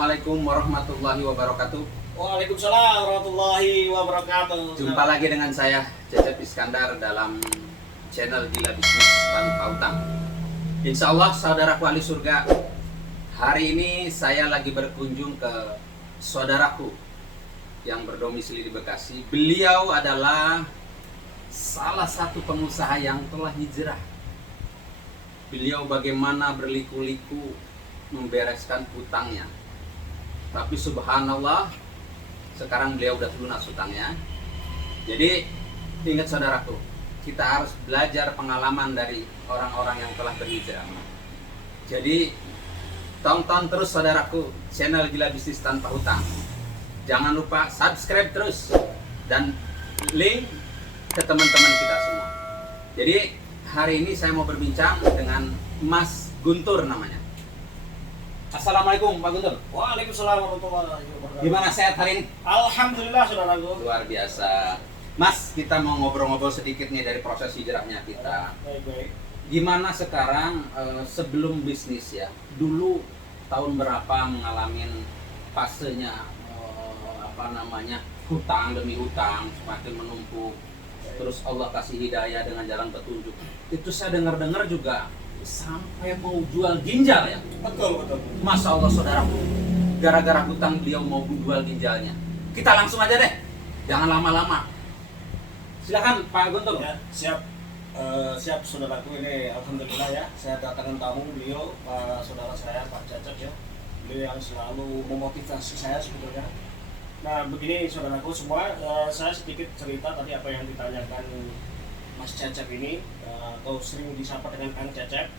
Assalamualaikum warahmatullahi wabarakatuh. Waalaikumsalam warahmatullahi wabarakatuh. Jumpa lagi dengan saya Cecep Iskandar dalam channel Gila Bisnis Tanpa Utang. Insya Allah saudaraku ahli surga, hari ini saya lagi berkunjung ke saudaraku yang berdomisili di Bekasi. Beliau adalah salah satu pengusaha yang telah hijrah. Beliau bagaimana berliku-liku membereskan hutangnya. Tapi subhanallah, sekarang beliau udah lunas hutangnya. Jadi ingat saudaraku, kita harus belajar pengalaman dari orang-orang yang telah berhijrah. Jadi tonton terus saudaraku channel Gila Bisnis Tanpa Hutang. Jangan lupa subscribe terus dan link ke teman-teman kita semua. Jadi hari ini saya mau berbincang dengan Mas Guntur namanya. Assalamualaikum Pak Guntur. Waalaikumsalam warahmatullahi wabarakatuh. Gimana sehat hari ini? Alhamdulillah saudaraku. Luar biasa. Mas, kita mau ngobrol-ngobrol sedikit nih dari proses hijrahnya kita. Baik. Gimana sekarang sebelum bisnis ya? Dulu tahun berapa mengalami fasenya hutang demi hutang semakin menumpuk. Terus Allah kasih hidayah dengan jalan petunjuk. Itu saya dengar-dengar juga sampai mau jual ginjal ya. Betul. Masya Allah saudaraku, gara-gara hutang beliau mau jual ginjalnya. Kita langsung aja deh, jangan lama-lama. Silakan Pak Guntur. Ya, siap saudaraku, ini alhamdulillah ya. Saya datangkan tamu beliau, saudara saya Pak Cecep ya. Beliau yang selalu memotivasi saya sebetulnya. Nah begini saudaraku semua, saya sedikit cerita tadi apa yang ditanyakan Mas Cecep ini, atau sering disapa dengan Kang Cecep.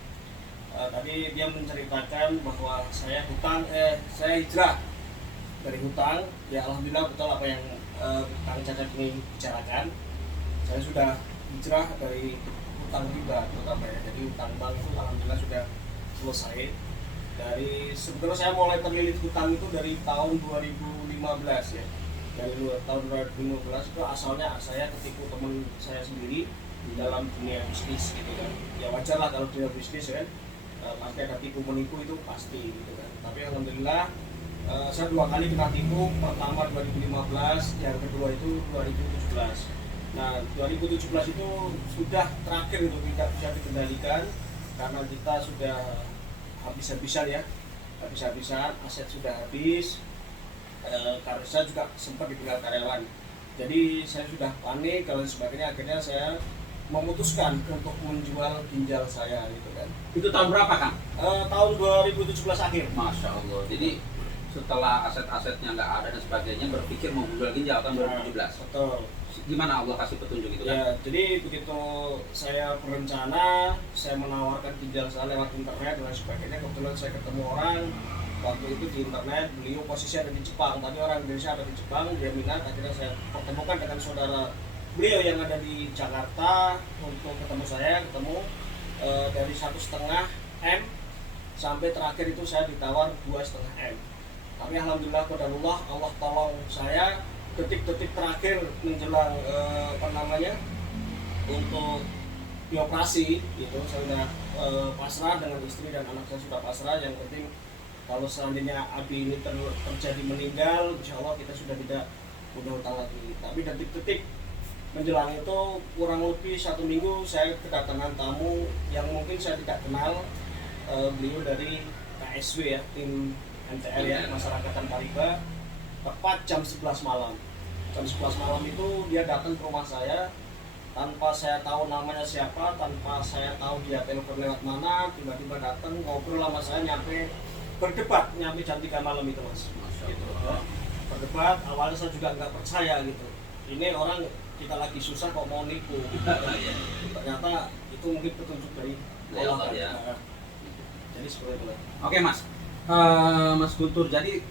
Tadi dia menceritakan bahwa saya hijrah dari hutang. Ya alhamdulillah betul apa yang Kang Cecep ini bicarakan. Saya sudah hijrah dari hutang riba terutama ya. Jadi hutang bank itu alhamdulillah sudah selesai. Dari sebetulnya saya mulai terlilit hutang itu dari tahun 2015 ya. Dari tahun 2015 itu asalnya saya ketipu teman saya sendiri di dalam dunia bisnis gitu kan. Ya wajar lah kalau dunia bisnis kan, pasti ada tipu menipu, itu pasti gitu kan. Tapi alhamdulillah saya dua kali kena tipu. Pertama 2015, yang kedua itu 2017. Nah 2017 itu sudah terakhir, itu tidak bisa dikendalikan karena kita sudah habis-habisan ya, aset sudah habis. Karena saya juga sempat ditinggal karyawan, jadi saya sudah panik dan sebagainya. Akhirnya saya memutuskan untuk menjual ginjal saya gitu kan. Itu tahun berapa Kang? Tahun 2017 akhir. Masya Allah. Jadi setelah aset-asetnya nggak ada dan sebagainya, berpikir mau jual ginjal tahun 2017. Betul. Gimana Allah kasih petunjuk itu kan? Ya, jadi begitu saya berencana, saya menawarkan ginjal saya lewat internet dan sebagainya. Kebetulan saya ketemu orang waktu itu di internet, beliau posisi ada di Jepang. Tadi orang Indonesia ada di Jepang, dia minat. Akhirnya saya pertemukan dengan saudara beliau yang ada di Jakarta untuk ketemu saya. Dari 1,5 M sampai terakhir itu saya ditawar 2,5 M. Tapi alhamdulillah qadarullah, Allah tolong saya detik-detik terakhir menjelang untuk dioperasi gitu. Saya sudah pasrah dengan istri dan anak saya, sudah pasrah. Yang penting kalau seandainya Abi ini terjadi meninggal, insya Allah kita sudah tidak punya hutang lagi. Tapi detik-detik menjelang itu kurang lebih 1 minggu saya kedatangan tamu yang mungkin saya tidak kenal. Beliau dari KSW ya, tim MTL ya, Masyarakat Tanpa Riba. Tepat jam 11 malam. Jam 11 malam itu dia datang ke rumah saya tanpa saya tahu namanya siapa, tanpa saya tahu dia telepon lewat mana. Tiba-tiba datang, ngobrol sama saya, berdebat nyampe jam 3 malam itu Mas. Gitu, ya. Berdebat, awalnya saya juga nggak percaya gitu. Ini orang kita lagi susah kok mau nipu gitu. Ternyata itu mungkin petunjuk dari Allah ya. Jadi seperti itu. Oke Mas, Mas Guntur, jadi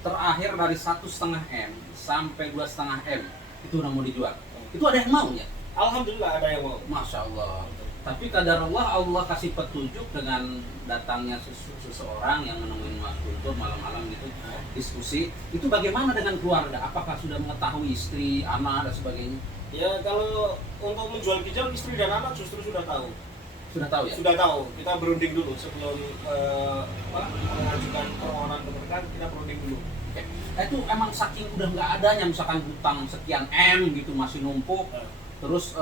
terakhir dari 1,5 M sampai 2,5 M itu udah mau dijual. Itu ada yang mau ya? Alhamdulillah ada yang mau. Masya Allah. Tapi kadar Allah kasih petunjuk dengan datangnya seseorang yang menemui Mas Guntur malam-malam gitu, diskusi. Itu bagaimana dengan keluarga? Apakah sudah mengetahui istri, anak dan sebagainya? Ya kalau untuk menjual ginjal, istri dan anak justru sudah tahu. Sudah tahu ya? Sudah tahu, kita berunding dulu sebelum mengajukan permohonan kemerdekaan, kita berunding dulu. Oke. Itu emang saking udah nggak adanya misalkan hutang sekian M gitu masih numpuk, terus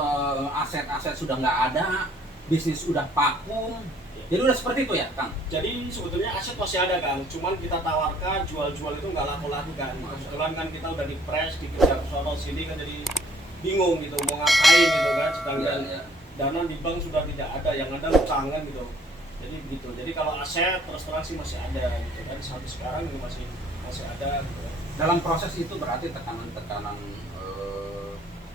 aset-aset sudah nggak ada, bisnis udah vakum. Jadi udah seperti itu ya, Kang? Jadi sebetulnya aset masih ada kan, cuman kita tawarkan jual-jual itu nggak laku-laku kan. Kebetulan kan kita udah di press, dikejar sono sini kan, jadi bingung gitu mau ngapain gitu kan. Sedangkan Iya. dana di bank sudah tidak ada, yang ada utangan gitu. Jadi gitu. Jadi kalau aset terus terang sih masih ada gitu kan, sampai sekarang ini masih ada gitu. Dalam proses itu berarti tekanan-tekanan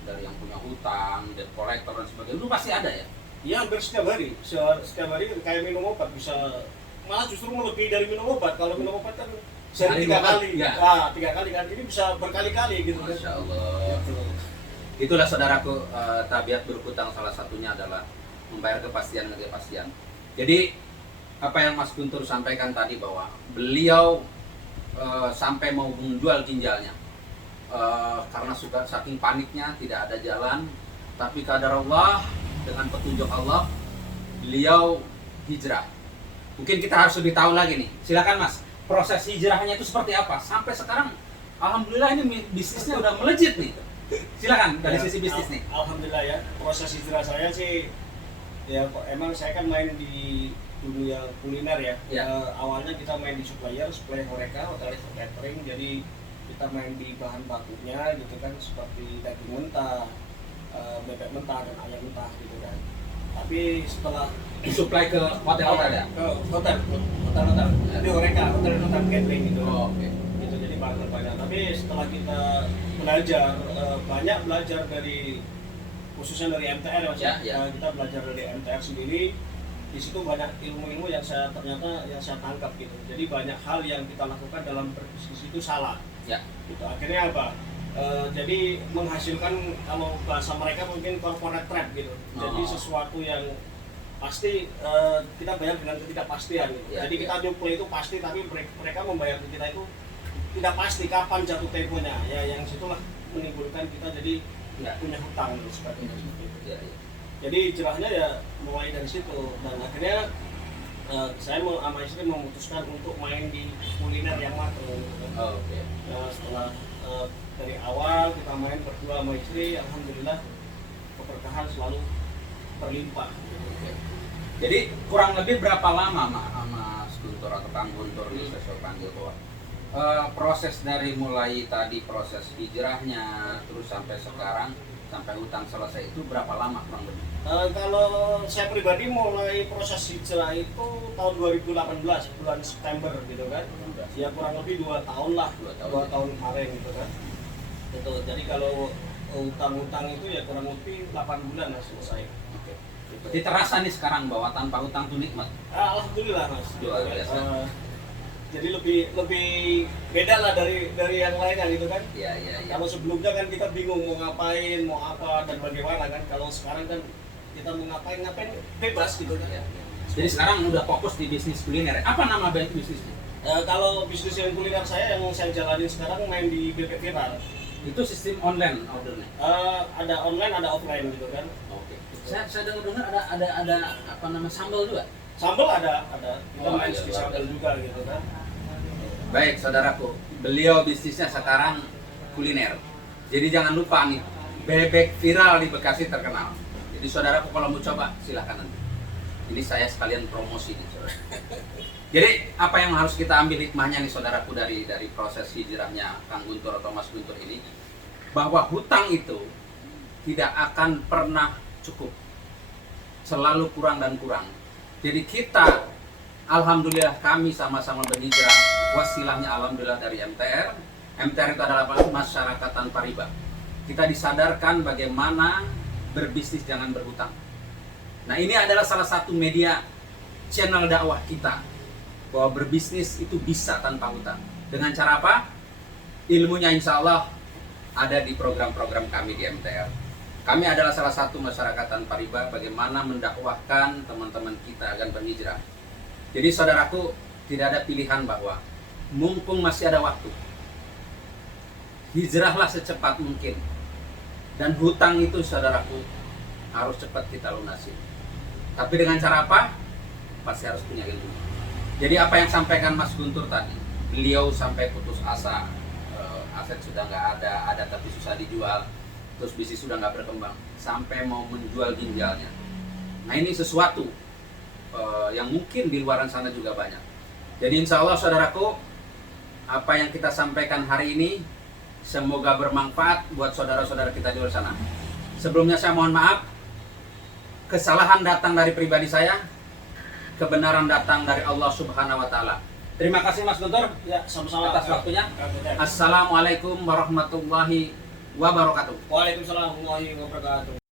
dari yang punya hutang, debt collector dan sebagainya, itu pasti ada ya? Iya, hampir setiap hari. Setiap hari kayak minum obat, bisa malah justru melebihi dari minum obat. Kalau minum obat kan sehari 3 kali. Ya. Nah, 3 kali kan, ini bisa berkali-kali gitu kan. Masya Allah. Gitu. Itulah saudaraku, tabiat berhutang salah satunya adalah membayar kepastian dan kepastian. Jadi apa yang Mas Guntur sampaikan tadi bahwa beliau sampai mau menjual ginjalnya karena sudah saking paniknya tidak ada jalan, tapi kadar Allah dengan petunjuk Allah beliau hijrah. Mungkin kita harus lebih tahu lagi nih. Silakan Mas, proses hijrahnya itu seperti apa? Sampai sekarang alhamdulillah ini bisnisnya udah melejit nih. Silakan dari sisi bisnis nih. Alhamdulillah ya, proses hijrah saya sih ya emang saya kan main di dunia kuliner ya. Ya. Awalnya kita main di supplier Horeca, hotel catering, jadi kita main di bahan bakunya gitu kan, seperti daging mentah, bebek mentah dan ayam mentah gitu kan. Tapi setelah Disuplai ke hotel-hotel ya? ke hotel, jadi Horeca, hotel catering gitu. Oh, oke. Gitu, jadi banyak. Tapi setelah kita belajar, banyak belajar dari khususnya dari MTR Mas. Ya, ya. Kita belajar dari MTR sendiri. Di situ banyak ilmu-ilmu yang saya tangkap gitu. Jadi banyak hal yang kita lakukan dalam berbisnis itu salah. Ya. Gitu. Akhirnya apa? Jadi menghasilkan, kalau bahasa mereka mungkin corporate trap gitu. Jadi Oh. sesuatu yang pasti kita bayar dengan ketidakpastian gitu. Ya, Jadi kita nyuplai itu pasti, tapi mereka membayar ke kita itu tidak pasti kapan jatuh temponya. Ya yang situlah menimbulkan kita jadi Ya. punya hutang gitu, seperti itu. Ya, ya. Jadi hijrahnya ya mulai dari situ, dan akhirnya saya sama istri memutuskan untuk main di kuliner yang matang gitu. Oh, oke. Setelah dari awal kita main berdua sama istri, alhamdulillah keberkahan selalu berlimpah. Oke. Jadi kurang lebih berapa lama Mas Guntur atau Kang Guntur ini saya panggil bahwa proses dari mulai tadi proses hijrahnya terus sampai sekarang sampai hutang selesai itu berapa lama kurang lebih? Kalau saya pribadi mulai proses hijrah itu tahun 2018 bulan September gitu kan. Ya kurang lebih 2 tahun lah, 2 tahun kemarin gitu kan. Gitu. Jadi kalau utang-utang itu ya kurang lebih 8 bulan lah selesai. Oke. Jadi terasa nih sekarang bahwa tanpa hutang itu nikmat. Alhamdulillah Mas. Luar biasa. Jadi lebih beda lah dari yang lainnya gitu kan. Iya, iya, iya. Kalau sebelumnya kan kita bingung mau ngapain, mau apa dan bagaimana kan. Kalau sekarang kan kita mau ngapain bebas gitu kan. Iya. Jadi sekarang udah fokus di bisnis kuliner. Apa nama bisnisnya? Kalau bisnis yang kuliner saya yang saya jalanin sekarang main di bebek viral. Itu sistem online ordernya. Ada online, ada offline gitu kan. Oke. Saya dengar ada apa nama sambal juga. Sambal ada. Kita Oh, main iya, di luar sambal biasa. juga gitu kan. Baik, saudaraku. Beliau bisnisnya sekarang kuliner. Jadi jangan lupa nih, bebek viral di Bekasi terkenal. Jadi saudaraku kalau mau coba silahkan nanti. Ini saya sekalian promosi nih, saudara. Jadi apa yang harus kita ambil hikmahnya nih saudaraku dari proses hijrahnya Kang Guntur atau Mas Guntur ini, bahwa hutang itu tidak akan pernah cukup, selalu kurang dan kurang. Jadi kita, alhamdulillah kami sama-sama berhijrah, wasilahnya alhamdulillah dari MTR. MTR itu adalah masyarakat tanpa riba. Kita disadarkan bagaimana berbisnis jangan berhutang. Nah ini adalah salah satu media channel dakwah kita, bahwa berbisnis itu bisa tanpa hutang. Dengan cara apa? Ilmunya insya Allah ada di program-program kami di MTR. Kami adalah salah satu masyarakat tanpa riba, bagaimana mendakwahkan teman-teman kita agar berhijrah. Jadi saudaraku, tidak ada pilihan bahwa mumpung masih ada waktu, hijrahlah secepat mungkin. Dan hutang itu saudaraku harus cepat kita lunasi. Tapi dengan cara apa? Pasti harus punya ilmu. Jadi apa yang sampaikan Mas Guntur tadi, beliau sampai putus asa, aset sudah nggak ada tapi susah dijual, terus bisnis sudah nggak berkembang, sampai mau menjual ginjalnya. Nah ini sesuatu yang mungkin di luaran sana juga banyak. Jadi insya Allah saudaraku, apa yang kita sampaikan hari ini semoga bermanfaat buat saudara-saudara kita di luar sana. Sebelumnya saya mohon maaf, kesalahan datang dari pribadi saya, kebenaran datang dari Allah Subhanahu wa Ta'ala. Terima kasih Mas Guntur Ya, sama-sama atas waktunya. Kang Cecep. Assalamualaikum warahmatullahi wabarakatuh. Waalaikumsalam warahmatullahi wabarakatuh.